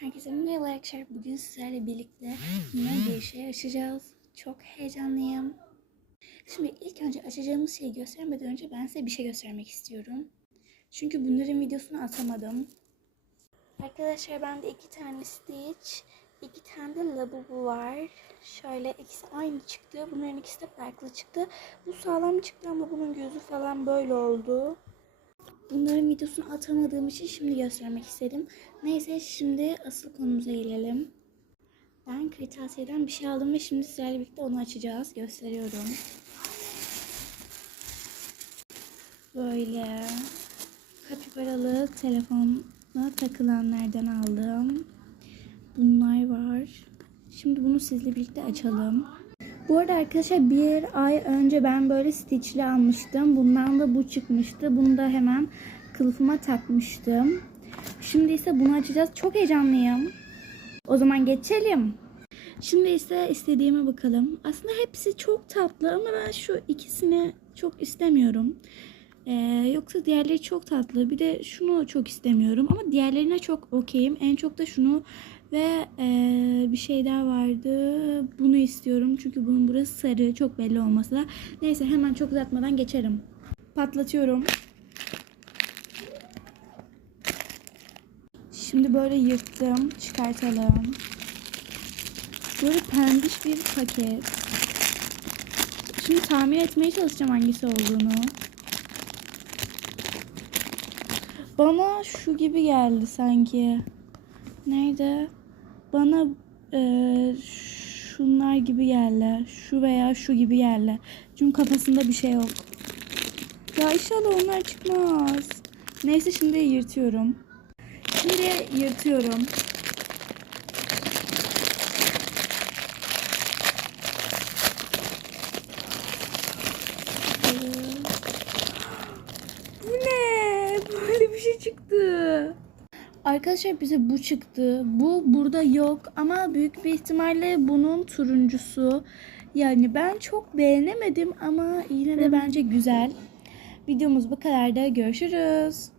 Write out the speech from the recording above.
Herkese merhaba arkadaşlar. Bugün sizlerle birlikte yine bir şey açacağız. Çok heyecanlıyım. Şimdi ilk önce açacağımız şeyi göstermeden önce ben size bir şey göstermek istiyorum. Çünkü bunların videosunu atamadım. Arkadaşlar bende iki tane Stitch, iki tane de Labubu var. Şöyle ikisi aynı çıktı. Bunların ikisi de farklı çıktı. Bu sağlam çıktı ama bunun gözü falan böyle oldu. Bunların videosunu atamadığım için şimdi göstermek istedim. Neyse şimdi asıl konumuza gelelim. Ben kırtasiyeden bir şey aldım ve şimdi sizlerle birlikte onu açacağız. Gösteriyorum. Böyle kapibaralı telefona takılanlardan aldım. Bunlar var. Şimdi bunu sizle birlikte açalım. Bu arada arkadaşlar bir ay önce ben böyle stitchli almıştım. Bundan da bu çıkmıştı. Bunu da hemen kılıfıma takmıştım. Şimdi ise bunu açacağız. Çok heyecanlıyım. O zaman geçelim. Şimdi ise istediğime bakalım. Aslında hepsi çok tatlı ama ben şu ikisini çok istemiyorum. Ee, yoksa diğerleri çok tatlı. Bir de şunu çok istemiyorum ama diğerlerine çok okeyim. En çok da şunu ve ee, bir şey daha vardı. Bunu istiyorum çünkü bunun burası sarı. Çok belli olması da. Neyse hemen çok uzatmadan geçerim. Patlatıyorum. Şimdi böyle yırttım. Çıkartalım. Böyle pembiş bir paket. Şimdi tahmin etmeye çalışacağım hangisi olduğunu. Bana şu gibi geldi sanki. Neydi? Bana eee, şunlar gibi geldi. Şu veya şu gibi geldi. Çünkü kafasında bir şey yok. Ya inşallah onlar çıkmaz. Neyse şimdi yırtıyorum. Şimdi yırtıyorum. Bu ne? Böyle bir şey çıktı. Arkadaşlar bize bu çıktı. Bu burada yok ama büyük bir ihtimalle bunun turuncusu. Yani ben çok beğenemedim ama yine de bence güzel. Videomuz bu kadar da görüşürüz.